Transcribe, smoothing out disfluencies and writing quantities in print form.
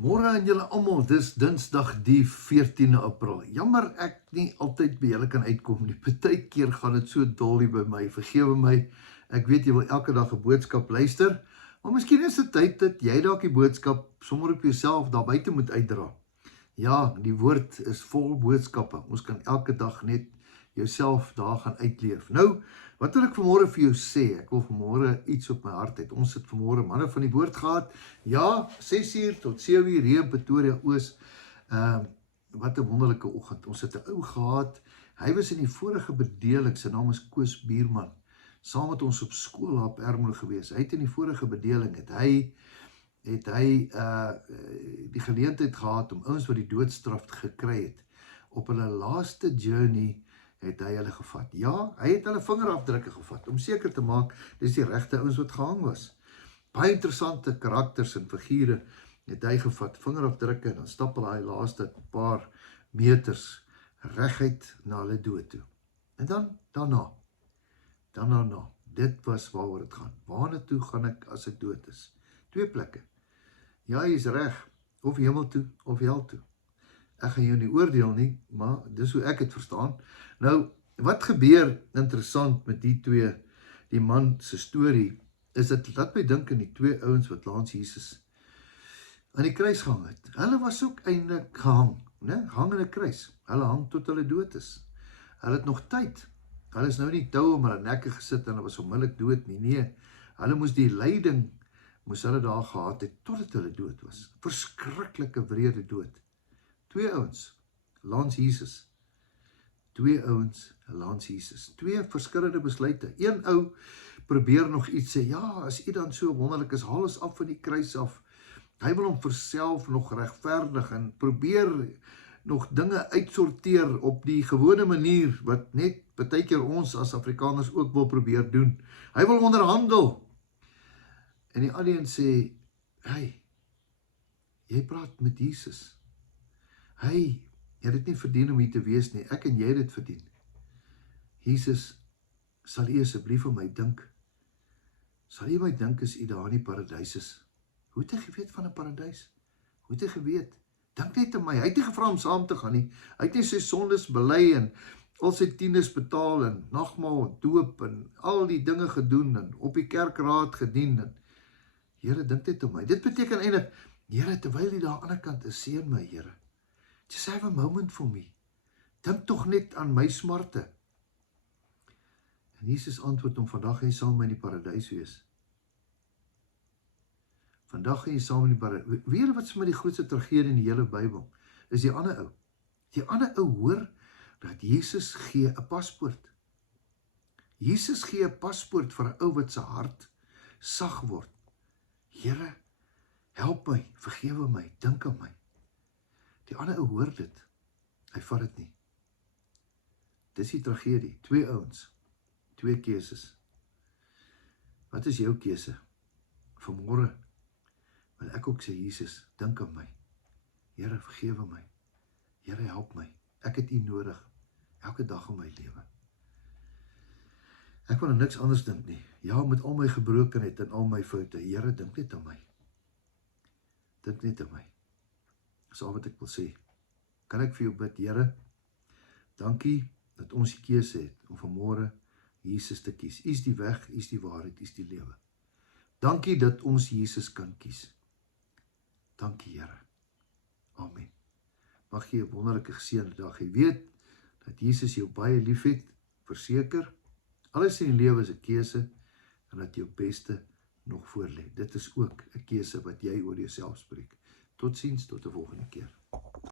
Môre aan julle almal, dis Dinsdag die 14de April. Jammer ek nie altyd by julle kan uitkom nie. Partykeer gaan dit so dol hier by my. Vergewe my. Ek weet jy wil elke dag 'n boodskap luister, maar miskien is dit tyd dat jy dalk die boodskap sommer op jouself daar buite moet uitdra. Ja, die woord is vol boodskappe. Ons kan elke dag net jouself daar gaan uitleef. Nou, wat wil ek vanmôre vir jou sê? Ek wil vanmôre iets op my hart hê. Ons het vanmôre manne van die woord gehad. Ja, 6:00 tot 7:00 hier in Pretoria Oos. Wat 'n wonderlike oggend. Ons het 'n ou gehad. Hy was in die vorige bedeling. Sy naam is Koos Bierman. Saam met ons op skool op Ermelo gewees. Hy het in die vorige bedeling het hy die geleentheid gehad om ouens wat die doodstraf gekry het op hulle laaste journey het hy hulle gevat. Ja, hy het hulle vingerafdrukke gevat om seker te maak dis die regte ouens wat gehang was. Baie interessante karakters en figure het hy gevat, vingerafdrukke, en dan stap hulle die laaste paar meters reguit na hulle dood toe. En dan daarna, dit was waaroor dit gaan. Waarna toe gaan ek as ek dood is? 2 plekke. Ja, jy is reg, of hemel toe, of hel toe. Ek gaan jou nie oordeel nie, maar dis hoe ek het verstaan. Nou, wat gebeur interessant met die man se storie, is dit laat my dink aan die 2 ouens wat langs Jesus aan die kruis gehang het. Hulle was ook eintlik gehang, né? Hang in 'n kruis. Hulle hang tot hulle dood is. Hulle het nog tyd. Hulle is nou nie tou om hulle nekke gesit en hulle was onmiddellik dood nie. Nee, hulle moes die lyding hulle daar gehad het totdat hulle dood was. Verskriklike wrede dood. 2 ouens langs Jesus. 2 ouens langs Jesus. 2 verskillende besluite. Een ou probeer nog iets sê. Ja, as u dan so wonderlik is, haal ons af van die kruis af. Hy wil hom vir self nog regverdig en probeer nog dinge uitsorteer op die gewone manier wat net partykeer ons as Afrikaners ook wil probeer doen. Hy wil onderhandel. En die ander een sê, hey, jy praat met Jesus. Hy het dit nie verdien om hier te wees nie. Ek en jy het dit verdien. Jesus, sal u asseblief vir my dink? Sal u my dink as u daar in die paradys is? Hoe het hy geweet van 'n paradys? Hoe het hy geweet? Dink net aan my. Hy het nie gevra om saam te gaan nie. Hy het nie sy sondes bely en al sy tiendes betaal en nagmaal, doop en al die dinge gedoen en op die kerkraad gedien en Here, dink net aan my. Dit beteken eintlik, Here, terwyl jy daar aan die ander kant is, seën my, Here. Just have a moment for me. Dink tog net aan my smarte. En Jesus antwoord hom, vandag gaan jy saam met my in die paradys wees. Vandag gaan jy saam in die paradys. Weet wat is my die grootste tragedie in die hele Bybel? Is die ander ou. Die ander ou hoor dat Jesus gee 'n paspoort. Jesus gee 'n paspoort vir 'n ou wat sy hart sag word. Here, help my, vergewe my, dink aan my. Die ander ou hoor dit. Hy vat dit nie. Dis die tragedie. 2 ouens. 2 keuses. Wat is jou keuse? Vanmôre wil ek ook sê, Jesus, dink aan my. Here, vergewe my. Here, help my. Ek het u nodig. Elke dag in my lewe. Ek wil aan niks anders dink nie. Ja, met al my gebrokenheid en al my foute. Here, dink net aan my. Dink net aan my. Dis al wat ek wil sê. Kan ek vir jou bid, Here? Dankie dat ons die keuse het om vanmôre Jesus te kies. U is die weg, u is die waarheid, u is die lewe. Dankie dat ons Jesus kan kies. Dankie, Here. Amen. Mag jy 'n wonderlike geseënde dag hê. Weet dat Jesus jou baie liefhet, verseker. Alles in die lewe is 'n keuse en dat jou beste nog voor lê. Dit is ook 'n keuse wat jy oor jouself spreek. Totsiens, tot 'n volgende keer.